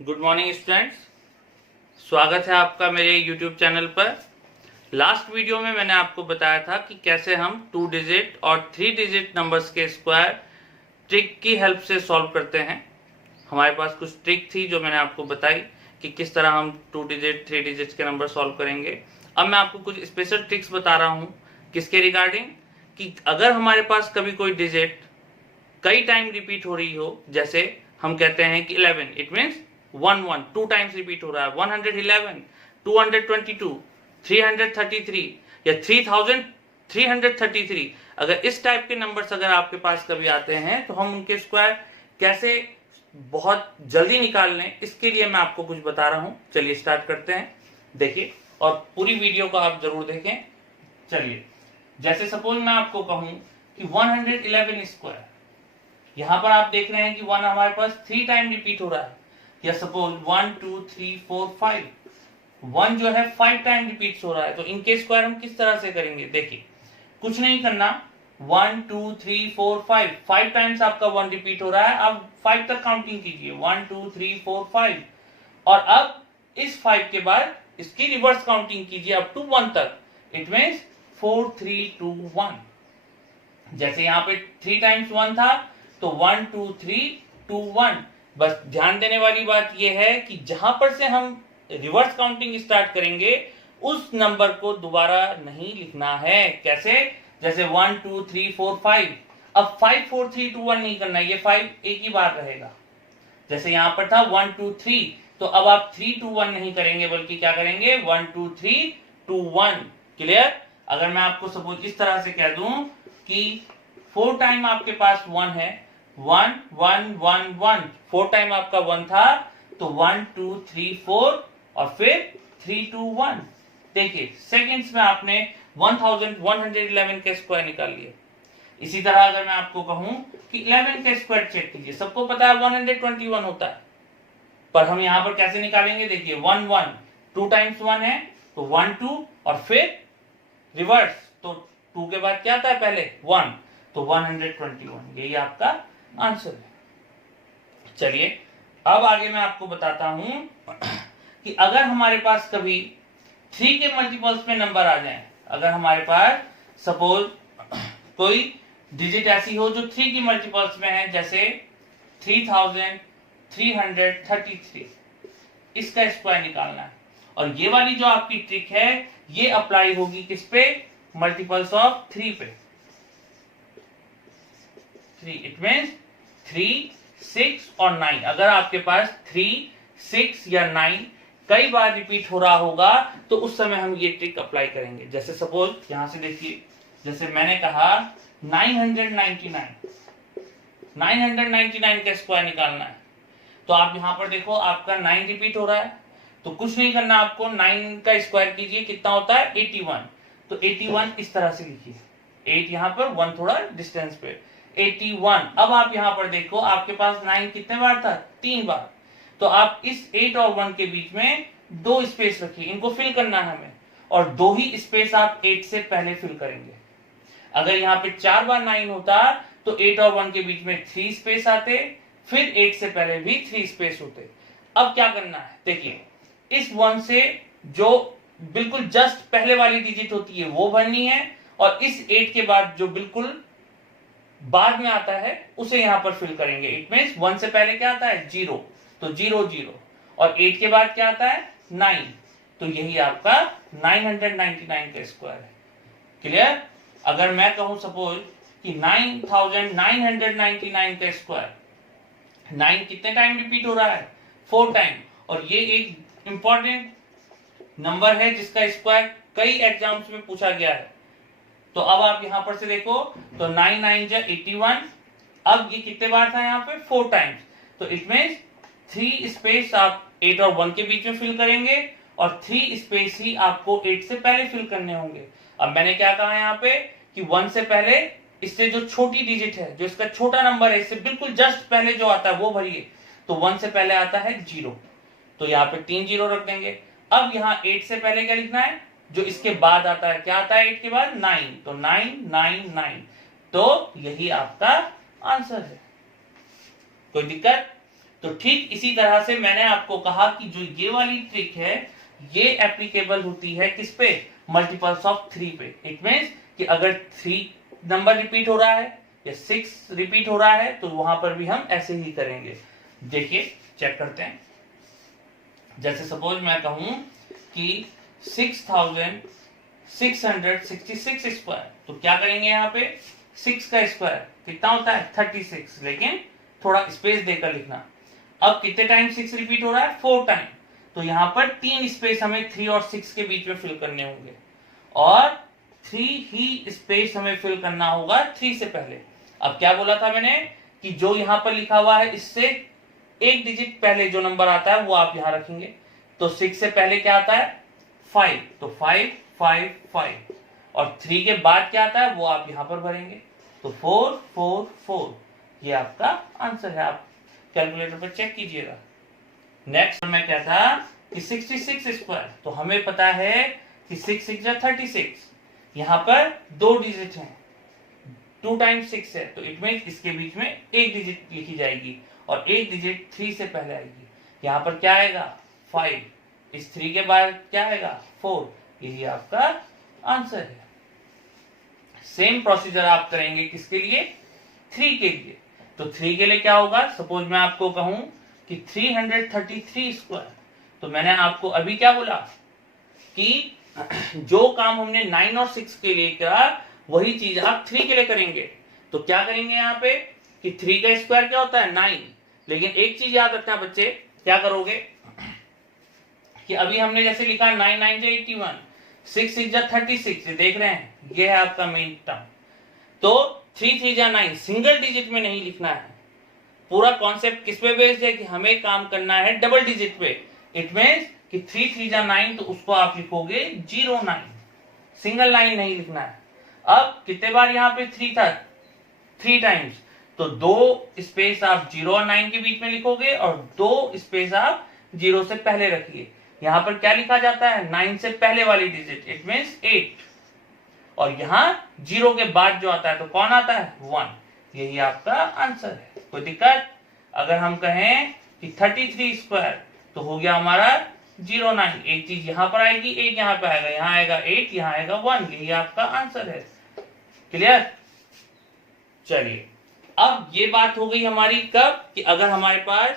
Good morning students, स्वागत है आपका मेरे YouTube चैनल पर। लास्ट वीडियो में मैंने आपको बताया था कि कैसे हम 2 डिजिट और 3 डिजिट नंबर्स के स्क्वायर ट्रिक की हेल्प से सॉल्व करते हैं। हमारे पास कुछ ट्रिक थी जो मैंने आपको बताई कि किस तरह हम 2 डिजिट 3 डिजिट्स के नंबर सॉल्व करेंगे। अब मैं आपको कुछ स्पेशल ट्रिक्स बता रहा हूँ किसके रिगार्डिंग, कि अगर हमारे पास कभी कोई डिजिट कई टाइम रिपीट हो रही हो, जैसे हम कहते हैं कि 11, इट मीन्स 1 2 टाइम्स रिपीट हो रहा है, 111, 222, 333 या 3333। अगर इस टाइप के नंबर्स अगर आपके पास कभी आते हैं तो हम उनके स्क्वायर कैसे बहुत जल्दी निकाल लें, इसके लिए मैं आपको कुछ बता रहा हूं। चलिए स्टार्ट करते हैं, देखिए और पूरी वीडियो को आप जरूर देखें। चलिए, जैसे सपोज मैं आपको कहूं कि 111 स्क्वायर, यहां पर आप देख रहे हैं कि 1 हमारे पास 3 टाइम रिपीट हो रहा है, या सपोज 1 2 3 4 5, 1 जो है 5 टाइम रिपीट हो रहा है। तो इनके स्क्वायर हम किस तरह से करेंगे, देखिए कुछ नहीं करना, 1 2 3 4 5, 5 टाइम्स आपका 1 रिपीट हो रहा है। अब 5 तक काउंटिंग कीजिए, 1 2 3 4 5, और अब इस 5 के बाद इसकी रिवर्स काउंटिंग कीजिए अप टू 1 तक, इट मीन्स 4 3 2 1। जैसे यहाँ पे 3 टाइम्स 1 था तो 1 2 3 2 1। बस ध्यान देने वाली बात यह है कि जहां पर से हम रिवर्स काउंटिंग स्टार्ट करेंगे उस नंबर को दोबारा नहीं लिखना है। कैसे, जैसे 1 2 3 4 5, अब 5 4 3 2 1 नहीं करना, ये 5 एक ही बार रहेगा। जैसे यहां पर था 1 2 3, तो अब आप 3 2 1 नहीं करेंगे, बल्कि क्या करेंगे 1 2 3 2 1। क्लियर। अगर मैं आपको सपोज इस तरह से कह दूं कि 4 टाइम आपके पास 1 है, 1 1 1 1, 4 टाइम आपका 1 था, तो 1 2 3 4 और फिर 3 2 1। देखिए सेकेंड्स में आपने 1111 के स्क्वायर निकाल लिए। इसी तरह अगर मैं आपको कहूं कि 11 के स्क्वायर चेक कीजिए, सबको पता है 121 होता है, पर हम यहां पर कैसे निकालेंगे, देखिए 1 1, 2 टाइम्स 1 है तो 1 2 और फिर रिवर्स, तो 2 के बाद क्या आता है पहले 1, तो 121, यही आपका आंसर है। चलिए अब आगे मैं आपको बताता हूं कि अगर हमारे पास कभी 3 के मल्टीपल्स में नंबर आ जाए, अगर हमारे पास सपोज कोई डिजिट ऐसी हो जो 3 की मल्टीपल्स में है, जैसे 3333, इसका स्क्वायर निकालना है। और ये वाली जो आपकी ट्रिक है ये अप्लाई होगी किस पे, मल्टीपल्स ऑफ 3 पे। 3 इट मीन्स 3 6 और 9। अगर आपके पास 3 6 या 9 कई बार रिपीट हो रहा होगा तो उस समय हम ये ट्रिक अप्लाई करेंगे। जैसे सपोज यहां से देखिए, जैसे मैंने कहा 999 का स्क्वायर निकालना है, तो आप यहां पर देखो आपका 9 रिपीट हो रहा है, तो कुछ नहीं करना, आपको 9 का स्क्वायर कीजिए, कितना होता है 81। तो 81 इस तरह से लिखिए, 8 यहां पर, 1 थोड़ा डिस्टेंस पे, 81। अब आप यहां पर देखो आपके पास 9 कितने बार था, 3 बार, तो आप इस 8 और 1 के बीच में 2 स्पेस रखिए, इनको फिल करना है हमें, और 2 ही स्पेस आप 8 से पहले फिल करेंगे। अगर यहाँ पे 4 बार 9 होता तो 8 और 1 के बीच में 3 स्पेस आते, फिर 8 से पहले भी 3 स्पेस होते। अब क्या करना है, देखिए इस 1 से जो बिल्कुल जस्ट पहले वाली डिजिट होती है वो भरनी है, और इस 8 के बाद जो बिल्कुल बाद में आता है उसे यहां पर फिल करेंगे। इट मींस 1 से पहले क्या आता है 0, तो 0 0, और 8 के बाद क्या आता है 9, तो यही आपका 999 का स्क्वायर है। क्लियर। अगर मैं कहूं सपोज कि 9999 का स्क्वायर, 9 कितने टाइम रिपीट हो रहा है 4 टाइम, और ये एक इंपॉर्टेंट नंबर है जिसका स्क्वायर कई एग्जाम्स में पूछा गया है। तो अब आप यहां पर से देखो, तो 9 9 जा 81, अब ये कितने बार था यहाँ पे 4 टाइम्स, तो इट मींस 3 स्पेस आप 8 और 1 के बीच में फिल करेंगे, और 3 स्पेस ही आपको 8 से पहले फिल करने होंगे। अब मैंने क्या कहा यहाँ पे कि 1 से पहले इससे जो छोटी डिजिट है, जो इसका छोटा नंबर है, इससे बिल्कुल जस्ट पहले जो आता है वो भरिए, तो 1 से पहले आता है 0, तो यहाँ पे 3 0 रख देंगे। अब यहाँ 8 से पहले क्या लिखना है, जो इसके बाद आता है, क्या आता है 8 के बाद 9, तो 999, तो यही आपका आंसर है। कोई दिक्कत। तो ठीक इसी तरह से मैंने आपको कहा कि जो ये वाली ट्रिक है ये एप्लीकेबल होती है किस पे, मल्टीपल्स ऑफ 3 पे। इट मींस कि अगर 3 नंबर रिपीट हो रहा है या 6 रिपीट हो रहा है तो वहां पर भी हम ऐसे ही करेंगे। देखिए चेक करते हैं। जैसे सपोज मैं कहूं कि 6666 स्क्वायर, तो क्या करेंगे यहाँ पे 6 का स्क्वायर कितना होता है 36, लेकिन थोड़ा स्पेस देकर लिखना। अब कितने टाइम 6 रिपीट हो रहा है 4 टाइम, तो यहाँ पर 3 स्पेस हमें 3 और 6 के बीच में फिल करने होंगे और 3 ही स्पेस हमें फिल करना होगा 3 से पहले। अब क्या बोला था मैंने कि जो यहाँ पर लिखा हुआ है इससे एक डिजिट पहले जो नंबर आता है वो आप यहां रखेंगे। तो 6 से पहले क्या आता है 5, तो 5 5 5 और 3 के बाद क्या आता है वो आप यहां पर भरेंगे। तो 4 4 4 ये आपका आंसर है। आप कैलकुलेटर पर चेक कीजिएगा। नेक्स्ट मैं क्या था कि 66 स्क्वायर, तो हमें पता है कि 6 6 जा 36, यहां पर 2 डिजिट हैं, 2 टाइम्स 6 है, तो इट मींस इसके बीच में एक डिजिट लिखी जाएगी और एक डिजिट 3 से पहले आएगी। यहां पर क्या आएगा 5, इस 3 के बाद क्या आएगा 4, यही आपका आंसर है। सेम प्रोसीजर आप करेंगे किसके लिए 3 के लिए। तो 3 के लिए क्या होगा, सपोज मैं आपको कहूं कि 333 स्क्वायर, तो मैंने आपको अभी क्या बोला कि जो काम हमने 9 और 6 के लिए करा वही चीज आप 3 के लिए करेंगे। तो क्या करेंगे यहाँ पे कि 3 का स्क्वायर क्या होता है 9, लेकिन एक चीज याद रखना बच्चे, क्या करोगे कि अभी हमने जैसे लिखा 9 9 जा 81, 6 6 जा 36, देख रहे हैं ये है आपका मेन टर्म। तो 3 3 जा 9 सिंगल डिजिट में नहीं लिखना है। पूरा कॉन्सेप्ट किस पे बेस्ड है कि हमें काम करना है डबल डिजिट पे। इट मींस कि 3 3 जा 9, तो उसको आप लिखोगे 09, सिंगल 9 नहीं लिखना है। अब कितने बार यहाँ पे 3 था 3 टाइम्स, तो 2 स्पेस आप 0 और 9 के बीच में लिखोगे और 2 स्पेस आप 0 से पहले रखिए। यहां पर क्या लिखा जाता है 9 से पहले वाली डिजिट, इट मींस 8, और यहां 0 के बाद जो आता है तो कौन आता है 1, यही आपका आंसर है। कोई दिक्कत? अगर हम कहें कि 33 स्क्वायर, तो हो गया हमारा 09, एक चीज यहां पर आएगी एक यहां पे आएगा, यहां आएगा 8 यहां आएगा 1, यही आपका आंसर है। क्लियर? चलिए अब ये बात हो गई हमारी कब कि अगर हमारे पास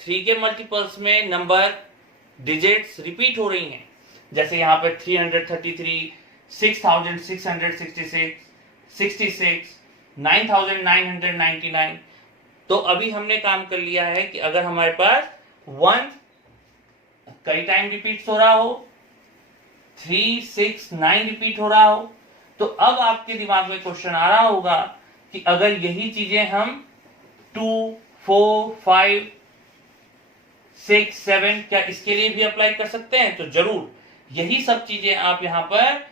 3 के मल्टीपल्स में नंबर डिजिट्स रिपीट हो रही हैं, जैसे यहां पर 333, 6666, 66, 9999। तो अभी हमने काम कर लिया है कि अगर हमारे पास 1 कई टाइम रिपीट हो रहा हो, 3 6 9 रिपीट हो रहा हो, तो अब आपके दिमाग में क्वेश्चन आ रहा होगा कि अगर यही चीजें हम 2 4 5 6 7 क्या इसके लिए भी अप्लाई कर सकते हैं? तो जरूर यही सब चीजें आप यहां पर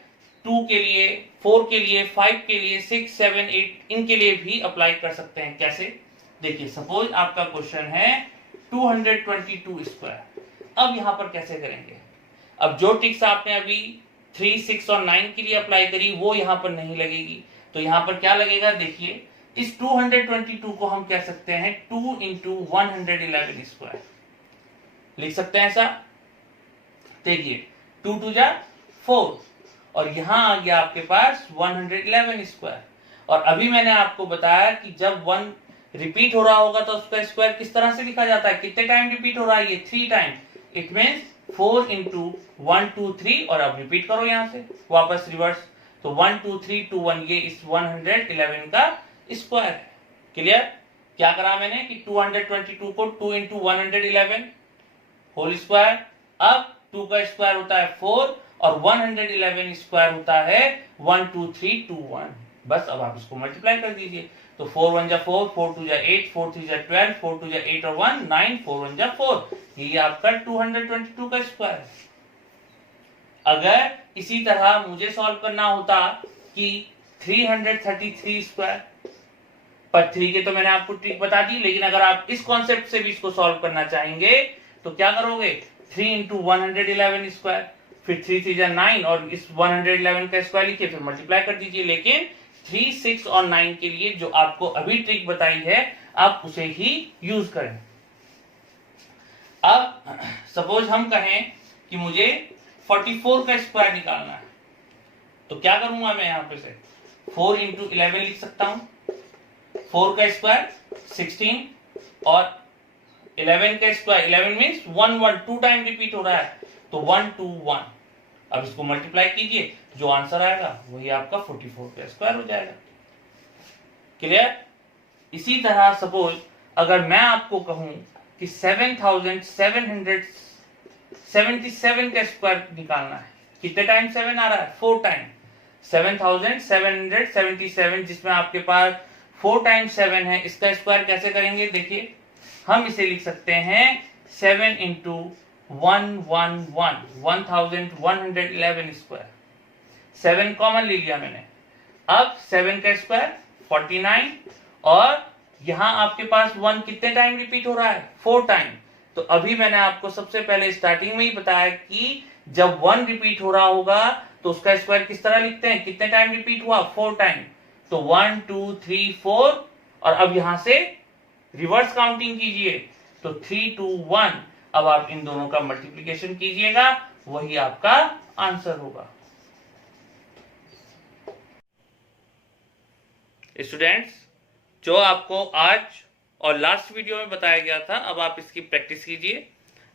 2 के लिए, 4 के लिए, 5 के लिए, 6 7 8 इनके लिए भी अप्लाई कर सकते हैं। कैसे? देखिए सपोज आपका क्वेश्चन है 222 स्क्वायर, अब यहां पर कैसे करेंगे? अब जो टिक्स आपने अभी 3 6 और 9 के लिए अप्लाई करी वो यहां पर नहीं लगेगी, तो यहां पर क्या लगेगा देखिए, इस 222 को हम कह सकते हैं 2 इंटू 111 स्क्वायर, लिख सकते हैं ऐसा। देखिए 2 2 जा 4 और यहां आ गया आपके पास 111 स्क्वायर। और अभी मैंने आपको बताया कि जब 1 रिपीट हो रहा होगा तो उसका स्क्वायर किस तरह से लिखा जाता है, कितने टाइम रिपीट हो रहा है, ये 3 टाइम, इट मींस 4 इंटू 1 2 3, और अब रिपीट करो यहां से वापस रिवर्स, तो 1 2 3 2 1, ये इस 111 का स्क्वायर है। क्लियर? क्या करा मैंने कि 222 को 2 इंटू 111 होल स्क्वायर, अब 2 का स्क्वायर होता है 4 और 111 स्क्वायर होता है 1 2 3 2 1। बस अब आप इसको मल्टीप्लाई कर दीजिए, तो 4 1 जा 4, 4 2 जा 8, 4 3 जा 12, 4 2 जा 8 और 1 9, 4 1 जा 4, ये आपका 222 का स्क्वायर है। अगर इसी तरह मुझे सॉल्व करना होता कि 333 स्क्वायर, पर 3 के तो मैंने आपको ट्रिक बता दी, लेकिन अगर आप इस कॉन्सेप्ट से भी इसको सॉल्व करना चाहेंगे तो क्या करोगे, 3 इंटू 111 स्क्वायर, फिर 3 3 जा 9 और इस 111 का स्क्वायर लिखिए, फिर मल्टीप्लाई कर दीजिए। लेकिन 3 6 और 9 के लिए जो आपको अभी ट्रिक बताई है आप उसे ही यूज करें। सपोज हम कहें कि मुझे 44 का स्क्वायर निकालना है, तो क्या करूंगा मैं यहाँ पे से 4 इंटू 11 लिख सकता हूं। 4 का स्क्वायर 16 और 11 का स्क्वायर 11 मीन्स 1 1 2 टाइम रिपीट हो रहा है, तो 1 2 1। अब इसको मल्टीप्लाई कीजिए, जो आंसर आएगा वही आपका 44 का स्क्वायर हो जाएगा। क्लियर? इसी तरह सपोज अगर मैं आपको कहूं कि 7777 का स्क्वायर निकालना है, कितने टाइम 7 आ रहा है? 4 टाइम। 7777 जिसमें आपके पास 4 टाइम 7 है, इसका स्क्वायर कैसे करेंगे? देखिए, हम इसे लिख सकते हैं 7 इंटू 1111 स्क्वायर। 7 कॉमन ले लिया मैंने। अब 7 का स्क्वायर 49 और यहां आपके पास 1 कितने टाइम रिपीट हो रहा है? 4 टाइम। तो अभी मैंने आपको सबसे पहले स्टार्टिंग में ही बताया कि जब 1 रिपीट हो रहा होगा तो उसका स्क्वायर किस तरह लिखते हैं? कितने टाइम रिपीट हुआ? 4 टाइम। तो 1 2 3 4 और अब यहां से रिवर्स काउंटिंग कीजिए, तो 3 2 1। अब आप इन दोनों का मल्टीप्लिकेशन कीजिएगा, वही आपका आंसर होगा। स्टूडेंट्स, जो आपको आज और लास्ट वीडियो में बताया गया था, अब आप इसकी प्रैक्टिस कीजिए।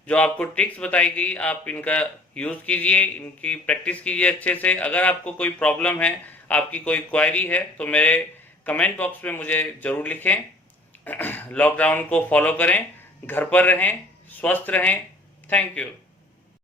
जो आपको ट्रिक्स बताई गई आप इनका यूज कीजिए, इनकी प्रैक्टिस कीजिए अच्छे से। अगर आपको कोई प्रॉब्लम है, आपकी कोई क्वेरी है, तो मेरे कमेंट बॉक्स में मुझे जरूर लिखें। लॉकडाउन को फॉलो करें, घर पर रहें, स्वस्थ रहें। Thank you.